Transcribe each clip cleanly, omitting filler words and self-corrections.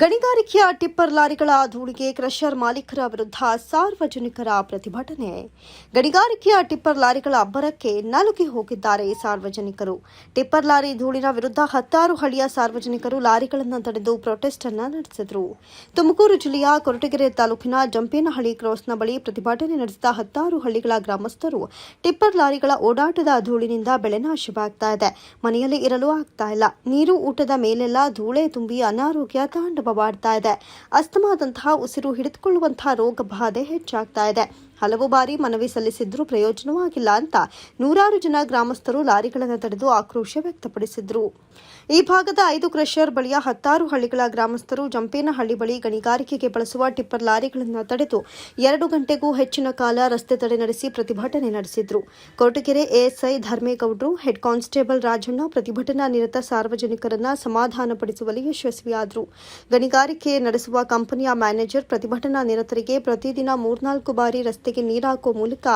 ಗಣಿಗಾರಿಕೆಯ tipper ಲಾರಿಗಳ ಧೂಳಿಗೆ crusher ಮಾಲೀಕರ ವಿರುದ್ಧ ಸಾರ್ವಜನಿಕರ ಪ್ರತಿಭಟನೆ. ಗಣಿಗಾರಿಕೆಯ ಟಿಪ್ಪರ್ ಲಾರಿಗಳ ಅಬ್ಬರಕ್ಕೆ ನಲುಗಿ ಹೋಗಿದ್ದಾರೆ ಸಾರ್ವಜನಿಕರು. ಟಿಪ್ಪರ್ ಲಾರಿ ಧೂಳಿನ ವಿರುದ್ಧ 10 ಹಳ್ಳಿಯ ಸಾರ್ವಜನಿಕರು ಲಾರಿಗಳನ್ನು ತಡೆದು ಪ್ರೊಟೆಸ್ಟ್ ಅನ್ನು ನಡೆಸಿದರು. ತುಮಕೂರು ಜಿಲ್ಲೆಯ ಕೊರಟಗೆರೆ ತಾಲೂಕಿನ ಜಂಪೇನಹಳ್ಳಿ ಕ್ರಾಸ್ನ ಬಳಿ ಪ್ರತಿಭಟನೆ ನಡೆಸಿದ 10 ಹಳ್ಳಿಗಳ ಗ್ರಾಮಸ್ಥರು ಟಿಪ್ಪರ್ ಲಾರಿಗಳ ಓಡಾಟದ ಧೂಳಿನಿಂದ ಬೆಳೆನಾಶವಾಗ್ತಾ ಇದೆ. ಮನೆಯಲ್ಲಿ ಇರಲು ಆಗ್ತಾ ಇಲ್ಲ. ನೀರು ಊಟದ ಮೇಲೆಲ್ಲ ಧೂಳೆ ತುಂಬಿ ಅನಾರೋಗ್ಯ ತಾಂಡವವಾಡ್ತಾ ಇದೆ. ಅಸ್ತಮಾದಂತಹ ಉಸಿರು ಹಿಡಿದುಕೊಳ್ಳುವಂತಹ ರೋಗ ಬಾಧೆ ಹೆಚ್ಚಾಗ್ತಾ ಇದೆ. ಹಲವು ಬಾರಿ ಮನವಿ ಸಲ್ಲಿಸಿದ್ರೂ ಪ್ರಯೋಜನವಾಗಿಲ್ಲ ಅಂತ ನೂರಾರು ಜನ ಗ್ರಾಮಸ್ಥರು ಲಾರಿಗಳನ್ನು ತಡೆದು ಆಕ್ರೋಶ ವ್ಯಕ್ತಪಡಿಸಿದರು. ಈ ಭಾಗದ 5 ಕ್ರಷರ್ ಬಳಿಯ 10 ಹಳ್ಳಿಗಳ ಗ್ರಾಮಸ್ಥರು ಜಂಪೇನಹಳ್ಳಿ ಬಳಿ ಗಣಿಗಾರಿಕೆಗೆ ಬಳಸುವ ಟಿಪ್ಪರ್ ಲಾರಿಗಳನ್ನು ತಡೆದು 2 ಗಂಟೆಗೂ ಹೆಚ್ಚಿನ ಕಾಲ ರಸ್ತೆ ತಡೆ ನಡೆಸಿ ಪ್ರತಿಭಟನೆ ನಡೆಸಿದರು. ಕೊರಟಗೆರೆ ಎಎಸ್ಐ ಧರ್ಮೇಗೌಡರು, ಹೆಡ್ ಕಾನ್ಸ್ಟೇಬಲ್ ರಾಜಣ್ಣ ಪ್ರತಿಭಟನಾ ನಿರತ ಸಾರ್ವಜನಿಕರನ್ನ ಸಮಾಧಾನಪಡಿಸುವಲ್ಲಿ ಯಶಸ್ವಿಯಾದರು. ಗಣಿಗಾರಿಕೆ ನಡೆಸುವ ಕಂಪನಿಯ ಮ್ಯಾನೇಜರ್ ಪ್ರತಿಭಟನಾ ನಿರತರಿಗೆ ಪ್ರತಿದಿನ 3-4 ಬಾರಿ ರಸ್ತೆಗೆ ನೀರಾಕುವ ಮೂಲಕ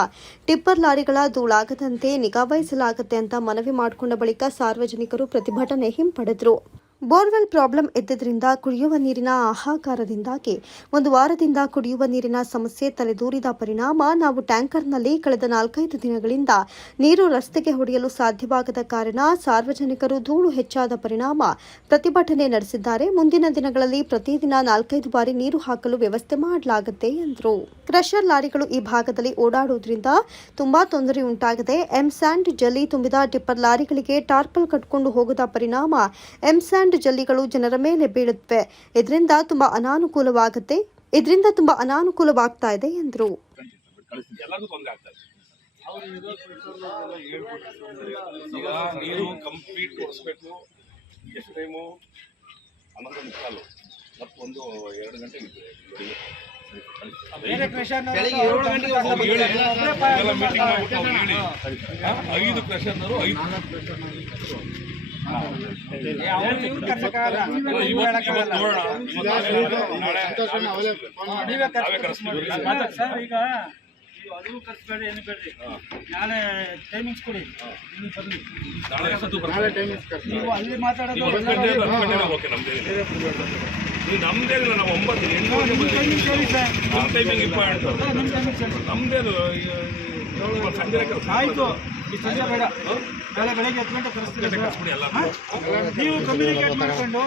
ಟಿಪ್ಪರ್ ಲಾರಿಗಳ ಧೂಳಾಗದಂತೆ ನಿಗಾವಹಿಸಲಾಗುತ್ತೆ ಅಂತ ಮನವಿ ಮಾಡಿಕೊಂಡ ಬಳಿಕ ಸಾರ್ವಜನಿಕರು ಪ್ರತಿಭಟನೆ ಹಿಂಪಡೆದರು. ಬೋರ್ವೆಲ್ ಪ್ರಾಬ್ಲಮ್ ಇದ್ದಿದ್ದರಿಂದ ಕುಡಿಯುವ ನೀರಿನ ಹಾಹಾಕಾರದಿಂದಾಗಿ 1 ವಾರದಿಂದ ಕುಡಿಯುವ ನೀರಿನ ಸಮಸ್ಯೆ ತಲೆದೂರಿದ ಪರಿಣಾಮ ನಾವು ಟ್ಯಾಂಕರ್ನಲ್ಲಿ ಕಳೆದ 4-5 ದಿನಗಳಿಂದ ನೀರು ರಸ್ತೆಗೆ ಹೊಡೆಯಲು ಸಾಧ್ಯವಾಗದ ಕಾರಣ ಸಾರ್ವಜನಿಕರು ಧೂಳು ಹೆಚ್ಚಾದ ಪರಿಣಾಮ ಪ್ರತಿಭಟನೆ ನಡೆಸಿದ್ದಾರೆ. ಮುಂದಿನ ದಿನಗಳಲ್ಲಿ ಪ್ರತಿದಿನ 4-5 ಬಾರಿ ನೀರು ಹಾಕಲು ವ್ಯವಸ್ಥೆ ಮಾಡಲಾಗುತ್ತೆ ಎಂದರು. ಕ್ರಷರ್ ಲಾರಿಗಳು ಈ ಭಾಗದಲ್ಲಿ ಓಡಾಡುವುದರಿಂದ ತುಂಬಾ ತೊಂದರೆ ಉಂಟಾಗಿದೆ. ಎಂಸ್ಯಾಂಡ್ ಜಲ್ಲಿ ತುಂಬಿದ ಟಿಪ್ಪರ್ ಲಾರಿಗಳಿಗೆ ಟಾರ್ಪಲ್ ಕಟ್ಟಿಕೊಂಡು ಹೋಗದ ಪರಿಣಾಮ ಎಂಸ್ಯಾಂಡ್ ಜಲ್ಲಿಗಳು ಜನರ ಮೇಲೆ ಬೀಳುತ್ತವೆ. ಇದರಿಂದ ತುಂಬಾ ಅನಾನುಕೂಲವಾಗ್ತಾ ಇದೆ ಎಂದರು. ಅದು ಖರ್ಚು ಏನು ಬೇಡ್ರಿ, ನಾಳೆ ಟೈಮಿಂಗ್ಸ್ ಕೊಡಿ, ನೀವು ಅಲ್ಲಿ ಮಾತಾಡೋದು ನಮ್ದೇನು ನಾವು 9 ಸಂಜೆ ಆಯ್ತು. ಈ ಸಂಜೆ ಬೇಡ, ನಾಳೆ ಬೆಳಗ್ಗೆ 10 ಗಂಟೆ ಕಳಿಸ್ತೀರಿ. ನೀವು ಕಮ್ಯುನಿಕೇಟ್ ಮಾಡಿಕೊಂಡು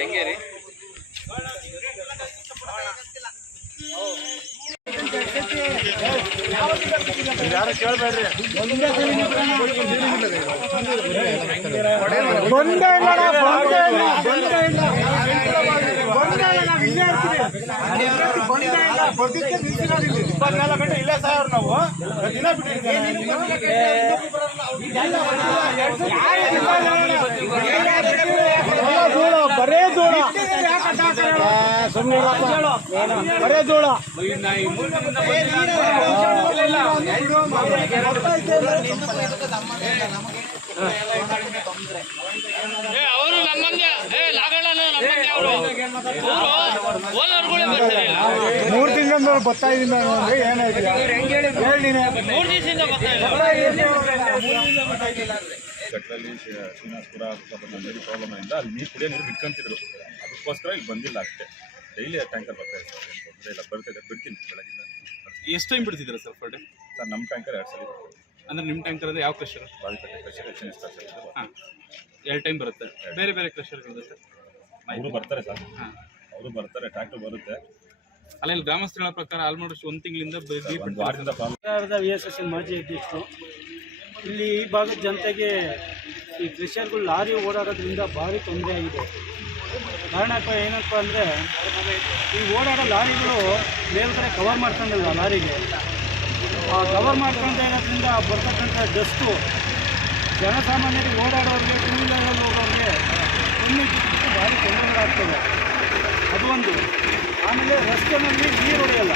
ಹೆಂಗೇರಿ ಯಾರು ಕೇಳಬೇಡ್ರಿ. ಇಲ್ಲ ಸರ್, ನಾವು ದಿನ ಬರೇ ಬರೇ ಧೂಳ. ಅವರು ನಮ್ಮಂಗೆ ಅವರು 3 ದಿನದಿಂದ ಬರ್ತಾ ಇದ್ದೀನಿ ನಾನು ಅಂದ್ರೆ ಏನಾಯ್ತು ಹೇಳಿ 3 ದಿವಸದಿಂದ ಬರ್ತಾ ಇಲ್ಲ. ಗಟ್ಟರಲ್ಲಿ ಶ್ರೀನಿವಾಸಪುರ ಸ್ವಲ್ಪ ನೀರು ಪ್ರಾಬ್ಲಮ್ ಇಂದ ಅಲ್ಲಿ ನೀರು ಕುಡಿಯೋ ನೀರು ಬಿಟ್ಕೊಂತಿದ್ರು, ಅದಕ್ಕೋಸ್ಕರ ಇಲ್ಲಿ ಬಂದಿಲ್ಲ ಅಷ್ಟೇ. ಡೈಲಿ ಟ್ಯಾಂಕರ್ ಬರ್ತಾ ಇದೆ ಸರ್, ಏನು ತೊಂದರೆ ಇಲ್ಲ, ಬರ್ತಿದೆ, ಬಿಡ್ತೀನಿ ಬೆಳಗಿಂದ. ಎಷ್ಟು ಟೈಮ್ ಬಿಡ್ತಿದ್ದೀರಾ ಸರ್ ಪರ್ ಡೇ? ಸರ್ ನಮ್ಮ ಟ್ಯಾಂಕರ್ 2 ಸಲ ಬರ್ತದೆ. ಅಂದ್ರೆ ನಿಮ್ಮ ಟ್ಯಾಂಕರ್ ಅಂದ್ರೆ ಯಾವ ಕ್ರಷರ್? ಬಾವಿಕಟ್ಟೆ ಕ್ರಷರ್ ಹೆಚ್ಚಿನ ಸ್ಟಾರ್ಟ್ ಹಾಂ, 2 ಟೈಮ್ ಬರುತ್ತೆ. ಬೇರೆ ಬೇರೆ ಕ್ರಷರ್ಗಳು ಸರ್ ಅವರು ಬರ್ತಾರೆ ಸರ್, ಹಾಂ, ಅವರು ಬರ್ತಾರೆ, ಟ್ರ್ಯಾಕ್ಟರ್ ಬರುತ್ತೆ. ಅಲ್ಲಿ ಗ್ರಾಮಸ್ಥಳ ಪ್ರಕಾರ ಆಲ್ಮೋಸ್ಟ್ 1 ತಿಂಗಳಿಂದ ಒಂದು ವಾರದಿಂದ ಪ್ರಾಬ್ಲಮ್. ಸರ್ಕಾರದ VSSN ಮಾಜಿ ಅಧ್ಯಕ್ಷರು. ಇಲ್ಲಿ ಈ ಭಾಗದ ಜನತೆಗೆ ಈ ಕ್ರಿಷರ್ಗಳು ಲಾರಿ ಓಡಾಡೋದ್ರಿಂದ ಭಾರಿ ತೊಂದರೆ ಆಗಿದೆ. ಕಾರಣಪ್ಪ ಏನಪ್ಪ ಅಂದರೆ ಈ ಓಡಾಡೋ ಲಾರಿಗಳು ಮೇಲ್ಗಡೆ ಕವರ್ ಮಾಡ್ಕೊಂಡಿಲ್ಲ ಲಾರಿಗೆ. ಆ ಕವರ್ ಮಾಡ್ಕೊಂಡು ಇರೋದ್ರಿಂದ ಬರ್ತಕ್ಕಂಥ ಡಸ್ಟು ಜನಸಾಮಾನ್ಯರಿಗೆ ಓಡಾಡೋರಿಗೆ, ಟೂ ವೀಲರಲ್ಲಿ ಹೋಗೋರಿಗೆ ಭಾರಿ ತೊಂದರೆಗಳಾಗ್ತದೆ. ಅದು ಒಂದು. ಆಮೇಲೆ ರಸ್ತೆಯಲ್ಲಿ ನೀರು ಹೊಡೆಯಲ್ಲ.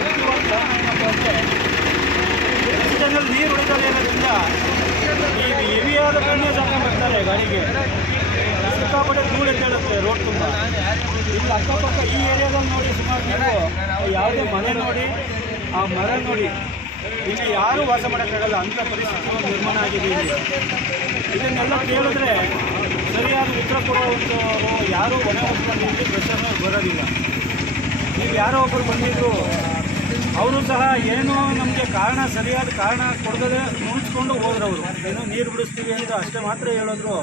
ಮುಖ್ಯವಾದ ಕಾರಣ ಏನಪ್ಪ ಅಂದರೆ ರಸ್ತೆಯಲ್ಲಿ ನೀರು ಹೊಡೆಯೋದ್ರಿಂದ ಈ ಹೆವಿಯಾದ ಡ್ರೈನೇಜ್ ಹಾಕೊಂಡು ಬರ್ತಾರೆ ಗಾಡಿಗೆ. ಸಿಕ್ಕಾಪಟ್ಟೆ ಧೂಳು ಎದ್ದೇಳುತ್ತೆ ರೋಡ್ ತುಂಬ. ಇಲ್ಲಿ ಅಕ್ಕಪಕ್ಕ ಈ ಏರಿಯಾದಲ್ಲಿ ನೋಡಿ ಸುಮಾರು ನೀವು ಯಾವುದೇ ಮನೆ ನೋಡಿ, ಆ ಮರ ನೋಡಿ, ಇಲ್ಲಿ ಯಾರೂ ವಾಸ ಮಾಡೋಕ್ಕಾಗಲ್ಲ ಅಂಥ ಪರಿಸ್ಥಿತಿಗಳು ನಿರ್ಮಾಣ ಆಗಿದೆ ಇಲ್ಲಿ. ಇದನ್ನೆಲ್ಲ ಕೇಳಿದ್ರೆ ಸರಿಯಾದ ಉತ್ತರ ಕೊಡುವಂಥವರು ಯಾರೂ ಹೊಣೆ ಹೊತ್ಕೊಂಡು ಇಲ್ಲಿ ಪ್ರೆಷರ್ನ ಬರೋದಿಲ್ಲ. ನೀವು ಯಾರೋ ಒಬ್ಬರು ಬಂದಿದ್ರು, ಅವರು ಸಹ ಏನೋ ನಮಗೆ ಕಾರಣ, ಸರಿಯಾದ ಕಾರಣ ಕೊಡದೆ ಮುಗಿಸ್ಕೊಂಡು ಹೋದ್ರವರು. ಏನೋ ನೀರು ಬಿಡಿಸ್ತೀವಿ ಅಂತ ಅಷ್ಟೇ ಮಾತ್ರ ಹೇಳಿದ್ರು.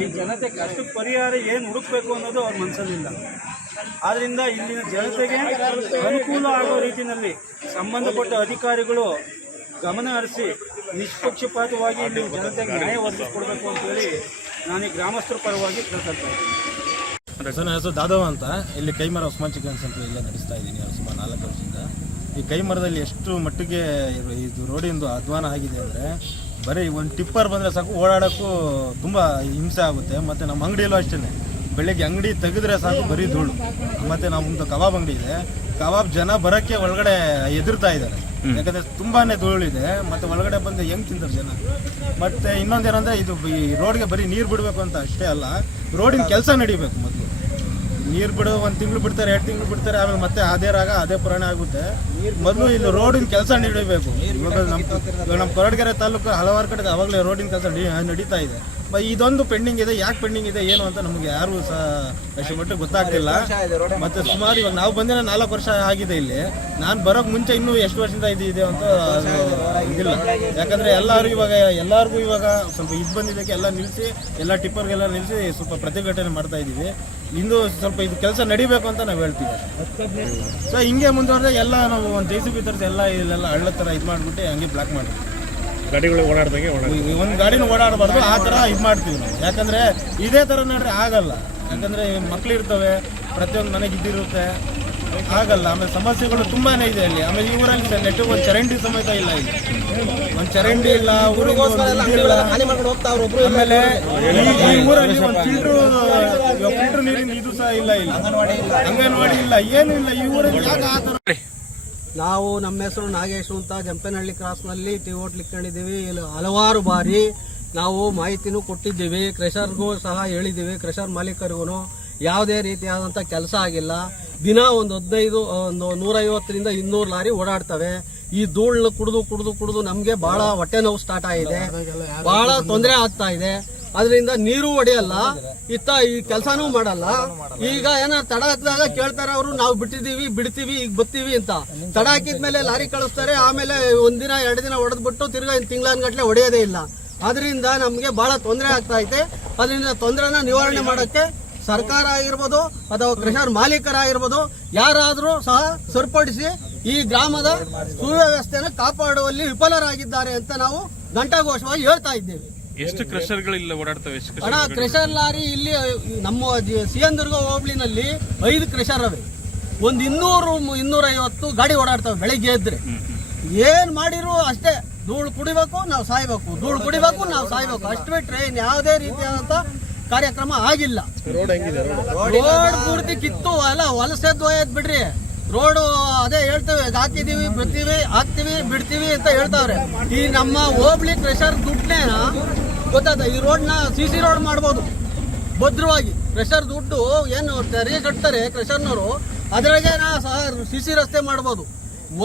ಈ ಜನತೆ ಕಷ್ಟಕ್ಕೆ ಪರಿಹಾರ ಏನು ಹುಡುಕಬೇಕು ಅನ್ನೋದು ಅವ್ರ ಮನಸ್ಸಲ್ಲಿಲ್ಲ. ಆದ್ದರಿಂದ ಇಲ್ಲಿನ ಜನತೆಗೆ ಅನುಕೂಲ ಆಗೋ ರೀತಿಯಲ್ಲಿ ಸಂಬಂಧಪಟ್ಟ ಅಧಿಕಾರಿಗಳು ಗಮನ ಹರಿಸಿ ನಿಷ್ಪಕ್ಷಪಾತವಾಗಿ ಇಲ್ಲಿ ಜನತೆಗೆ ನ್ಯಾಯ ಒದಗಿಸ್ಕೊಡ್ಬೇಕು ಅಂತೇಳಿ ನಾನು ಈ ಗ್ರಾಮಸ್ಥರ ಪರವಾಗಿ ಕೇಳ್ಕೊಳ್ತಾ ಇದ್ದೀನಿ. ನನ್ನ ಹೆಸರು ದಾದವ ಅಂತ. ಇಲ್ಲಿ ಕೈಮರ ಉಸ್ಮಾನ್ ಚಿಕನ್ ಸೆಂಟರ್ ಇಲ್ಲೇ ನಡೆಸ್ತಾ ಇದ್ದೀನಿ ಸುಮಾರು 4 ವರ್ಷದಿಂದ. ಈ ಕೈಮರದಲ್ಲಿ ಎಷ್ಟು ಮಟ್ಟಿಗೆ ಇದು ರೋಡಿಂದು ಅಧ್ವಾನ ಆಗಿದೆ ಅಂದರೆ, ಬರೀ ಒಂದು ಟಿಪ್ಪರ್ ಬಂದರೆ ಸಾಕು ಓಡಾಡೋಕ್ಕೂ ತುಂಬ ಹಿಂಸೆ ಆಗುತ್ತೆ. ಮತ್ತು ನಮ್ಮ ಅಂಗಡಿಯಲ್ಲೂ ಅಷ್ಟೇ, ಬೆಳಗ್ಗೆ ಅಂಗಡಿ ತೆಗೆದ್ರೆ ಸಾಕು ಬರೀ ಧೂಳು. ಮತ್ತು ನಮ್ಮದು ಕಬಾಬ್ ಅಂಗಡಿ ಇದೆ, ಕಬಾಬ್ ಜನ ಬರೋಕ್ಕೆ ಒಳಗಡೆ ಎದುರ್ತಾ ಇದ್ದಾರೆ, ಯಾಕಂದರೆ ತುಂಬಾ ಧೂಳಿದೆ. ಮತ್ತು ಒಳಗಡೆ ಬಂದು ಹೆಂಗೆ ತಿಂತಾರೆ ಜನ. ಮತ್ತು ಇನ್ನೊಂದೇನೆಂದರೆ, ಇದು ಈ ರೋಡ್ಗೆ ಬರೀ ನೀರು ಬಿಡಬೇಕು ಅಂತ ಅಷ್ಟೇ ಅಲ್ಲ, ರೋಡಿನ ಕೆಲಸ ನಡಿಬೇಕು. ಮೊದಲು ನೀರು ಬಿಡೋ 1 ತಿಂಗಳು ಬಿಡ್ತಾರೆ, 2 ತಿಂಗಳು ಬಿಡ್ತಾರೆ, ಆಮೇಲೆ ಮತ್ತೆ ಅದೇ ಪುರಾಣ ಆಗುತ್ತೆ. ಮೊದಲು ಇಲ್ಲಿ ರೋಡಿನ ಕೆಲಸ ನಡೀಬೇಕು. ಇವಾಗ ನಮ್ಮ ಕೊರಟಗೆರೆ ತಾಲೂಕು ಹಲವಾರು ಕಡೆ ಅವಾಗಲೇ ರೋಡಿನ ಕೆಲಸ ನಡೀತಾ ಇದೆ. ಇದೊಂದು ಪೆಂಡಿಂಗ್ ಇದೆ. ಯಾಕೆ ಪೆಂಡಿಂಗ್ ಇದೆ ಏನು ಅಂತ ನಮಗೆ ಯಾರು ಸಹ ಅಷ್ಟು ಮಟ್ಟಿಗೆ ಗೊತ್ತಾಗ್ತಿಲ್ಲ. ಮತ್ತು ಸುಮಾರು ಇವಾಗ ನಾವು ಬಂದಿರೋ 4 ವರ್ಷ ಆಗಿದೆ ಇಲ್ಲಿ. ನಾನು ಬರೋಕ್ಕೆ ಮುಂಚೆ ಇನ್ನೂ ಎಷ್ಟು ವರ್ಷದಿಂದ ಇದೆ ಅಂತ ಇದಿಲ್ಲ. ಯಾಕಂದರೆ ಎಲ್ಲರಿಗೂ ಇವಾಗ ಸ್ವಲ್ಪ ಇದು ಬಂದಿದ್ದಕ್ಕೆ ಎಲ್ಲ ನಿಲ್ಲಿಸಿ, ಎಲ್ಲ ಟಿಪ್ಪರ್ಗೆಲ್ಲ ನಿಲ್ಲಿಸಿ ಸ್ವಲ್ಪ ಪ್ರತಿಭಟನೆ ಮಾಡ್ತಾ ಇದ್ದೀವಿ. ಇಂದು ಸ್ವಲ್ಪ ಇದು ಕೆಲಸ ನಡಿಬೇಕು ಅಂತ ನಾವು ಹೇಳ್ತೀವಿ. ಸೊ ಹಿಂಗೆ ಮುಂದುವರೆದ್ರೆ ಎಲ್ಲ ನಾವು ಒಂದು JCB ತರಿಸಿ ಇಲ್ಲೆಲ್ಲ ಹಳ್ಳ ಥರ ಇದು ಮಾಡಿಬಿಟ್ಟು ಹಂಗೆ ಬ್ಲಾಕ್ ಮಾಡ್ತೀವಿ. ಗಾಡಿಗಳು ಓಡಾಡ್ದಂಗೆ ಒಂದು ಗಾಡಿನೂ ಓಡಾಡಬಾರ್ದು, ಆ ಥರ ಇದು ಮಾಡ್ತೀವಿ ನಾವು. ಯಾಕಂದರೆ ಇದೇ ಥರ ನೋಡ್ರೆ ಆಗಲ್ಲ. ಯಾಕಂದರೆ ಮಕ್ಳು ಇರ್ತವೆ, ಪ್ರತಿಯೊಂದು ಮನೆಗೆ ಇದ್ದಿರುತ್ತೆ, ಆಗಲ್ಲ. ಆಮೇಲೆ ಸಮಸ್ಯೆಗಳು ತುಂಬಾ ಇದೆ ಇಲ್ಲಿ. ಆಮೇಲೆ ಈ ಊರಲ್ಲಿ ನೆಟ್ಟಿಗೆ ಒಂದು ಚರಂಡಿ ಸಮೇತ ಇಲ್ಲ. ಇಲ್ಲಿ ಒಂದು ಚರಂಡಿ ಇಲ್ಲ, ಊರಿಗೆ ಆಮೇಲೆ ಈ ಊರಲ್ಲಿ ಒಂದು ಫಿಲ್ಟರ್ ನೀರಿನ ಇದು ಸಹ ಇಲ್ಲ. ಇಲ್ಲಿ ಅಂಗನವಾಡಿ ಇಲ್ಲ, ಏನೂ ಇಲ್ಲ ಈ ಊರಲ್ಲಿ. ಯಾಕೆ ಆ ಥರ? ನಾವು ನಮ್ಮ ಹೆಸರು ನಾಗೇಶು ಅಂತ ಜಂಪೇನಹಳ್ಳಿ ಕ್ರಾಸ್ನಲ್ಲಿ ಟೀ ಹೋಟ್ಲ್ ಇಟ್ಕೊಂಡಿದ್ದೀವಿ. ಇಲ್ಲಿ ಹಲವಾರು ಬಾರಿ ನಾವು ಮಾಹಿತಿನೂ ಕೊಟ್ಟಿದ್ದೀವಿ, ಕ್ರೆಷರ್ಗೂ ಸಹ ಹೇಳಿದ್ದೀವಿ. ಕ್ರೆಷರ್ ಮಾಲೀಕರಿಗೂ ಯಾವುದೇ ರೀತಿಯಾದಂಥ ಕೆಲಸ ಆಗಿಲ್ಲ. ದಿನ ಒಂದು 150ರಿಂದ 200 ಲಾರಿ ಓಡಾಡ್ತವೆ. ಈ ಧೂಳನ್ನ ಕುಡಿದು ನಮಗೆ ಬಹಳ ಹೊಟ್ಟೆ ನೋವು ಸ್ಟಾರ್ಟ್ ಆಗಿದೆ, ಬಹಳ ತೊಂದರೆ ಆಗ್ತಾ ಇದೆ. ಅದರಿಂದ ನೀರು ಹೊಡೆಯಲ್ಲ, ಈ ಕೆಲಸನೂ ಮಾಡಲ್ಲ. ಈಗ ಏನಾರು ತಡ ಹಾಕಿದಾಗ ಕೇಳ್ತಾರೆ ಅವರು, ನಾವು ಬಿಡ್ತೀವಿ ಈಗ ಬರ್ತೀವಿ ಅಂತ. ತಡ ಹಾಕಿದ್ಮೇಲೆ ಲಾರಿ ಕಳಿಸ್ತಾರೆ, ಆಮೇಲೆ 1 ದಿನ 2 ದಿನ ಹೊಡೆದ್ಬಿಟ್ಟು ತಿರ್ಗಾ ತಿಂಗಳಾನ್ಗಟ್ಲೆ ಹೊಡೆಯೋದೇ ಇಲ್ಲ. ಅದರಿಂದ ನಮಗೆ ಬಹಳ ತೊಂದರೆ ಆಗ್ತಾ ಐತೆ. ಅದರಿಂದ ತೊಂದರೆನ ನಿವಾರಣೆ ಮಾಡೋಕ್ಕೆ ಸರ್ಕಾರ ಆಗಿರ್ಬೋದು ಅಥವಾ ಕ್ರೆಷರ್ ಮಾಲೀಕರಾಗಿರ್ಬೋದು ಯಾರಾದರೂ ಸಹ ಸರಿಪಡಿಸಿ ಈ ಗ್ರಾಮದ ಸುವ್ಯವಸ್ಥೆಯನ್ನು ಕಾಪಾಡುವಲ್ಲಿ ವಿಫಲರಾಗಿದ್ದಾರೆ ಅಂತ ನಾವು ಘಂಟಾಘೋಷವಾಗಿ ಹೇಳ್ತಾ ಇದ್ದೇವೆ. ಎಷ್ಟು ಕ್ರಷರ್ಗಳು ಇಲ್ಲ ಓಡಾಡ್ತವೆ? ಅಣ್ಣ, ಕ್ರೆಷರ್ ಲಾರಿ ಇಲ್ಲಿ ನಮ್ಮ ಸಿಎನ್ ದುರ್ಗ ಹೋಬಳಿನಲ್ಲಿ 5 ಕ್ರೆಷರ್ ಅವೆ. ಒಂದು 200-250 ಗಾಡಿ ಓಡಾಡ್ತವೆ ಬೆಳಗ್ಗೆ ಎದ್ರೆ. ಏನ್ ಮಾಡಿರು ಅಷ್ಟೇ, ಧೂಳು ಕುಡಿಬೇಕು ನಾವು ಸಾಯ್ಬೇಕು, ಧೂಳು ಕುಡಿಬೇಕು ನಾವು ಸಾಯ್ಬೇಕು, ಅಷ್ಟು ಬಿಟ್ರೆ ಯಾವುದೇ ರೀತಿಯಾದಂತ ಕಾರ್ಯಕ್ರಮ ಆಗಿಲ್ಲ. ರೋಡ್ ಪೂರ್ತಿ ಕಿತ್ತು ಎಲ್ಲ ವಲಸೆ ದ್ವಯದ್ ಬಿಡ್ರಿ. ರೋಡ್ ಅದೇ ಹೇಳ್ತೇವೆ, ಹಾಕಿದೀವಿ, ಹಾಕ್ತಿವಿ, ಬಿಡ್ತೀವಿ ಅಂತ ಹೇಳ್ತಾವ್ರೆ. ಈ ನಮ್ಮ ಹೋಬ್ಳಿ ಕ್ರೆಷರ್ ದುಡ್ಡೇನ ಗೊತ್ತಾದ, ಈ ರೋಡ್ನ CC ರೋಡ್ ಮಾಡ್ಬೋದು ಭದ್ರವಾಗಿ. ಕ್ರೆಷರ್ ದುಡ್ಡು ಏನು ತೆರಿಗೆ ಕಟ್ತಾರೆ ಕ್ರೆಷರ್ನವರು, ಅದ್ರಾಗೆ CC ರಸ್ತೆ ಮಾಡ್ಬೋದು.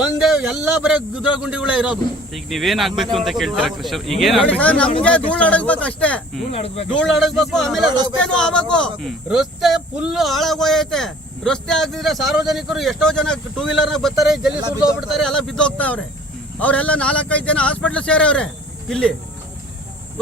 ಒಂದೇ ಎಲ್ಲ ಬರೀ ಗುದ್ರಗುಂಡಿಗಳೇ ಇರೋದು. ಈಗ ನೀವೇನ್ ಆಗ್ಬೇಕು ಅಂತ ಕೇಳ್ತೀರಾ ಕ್ರಷರ್? ಈಗ ನೋಡಿ ಸರ್, ನಮ್ಗೆ ಧೂಳು ಅಡಗ್ಬೇಕು ಅಷ್ಟೇ, ಧೂಳು ಅಡಗ್ಬೇಕು. ಆಮೇಲೆ ರಸ್ತೆನೂ ಆಗ್ಬೇಕು. ರಸ್ತೆ ಫುಲ್ ಹಾಳಾಗೋಯೈತೆ. ರಸ್ತೆ ಆಗ್ತಿದ್ರೆ ಸಾರ್ವಜನಿಕರು ಎಷ್ಟೋ ಜನ 2 ವೀಲರ್ನಾಗ ಬರ್ತಾರೆ, ಜಲ್ಲಿ ಸುರಿದು ಹೋಗ್ಬಿಡ್ತಾರೆ, ಎಲ್ಲ ಬಿದ್ದೋಗ್ತಾವ್ರೆ. ಅವರೆಲ್ಲ 4-5 ಜನ ಹಾಸ್ಪಿಟ್ಲ್ ಸೇರವ್ರೆ ಇಲ್ಲಿ.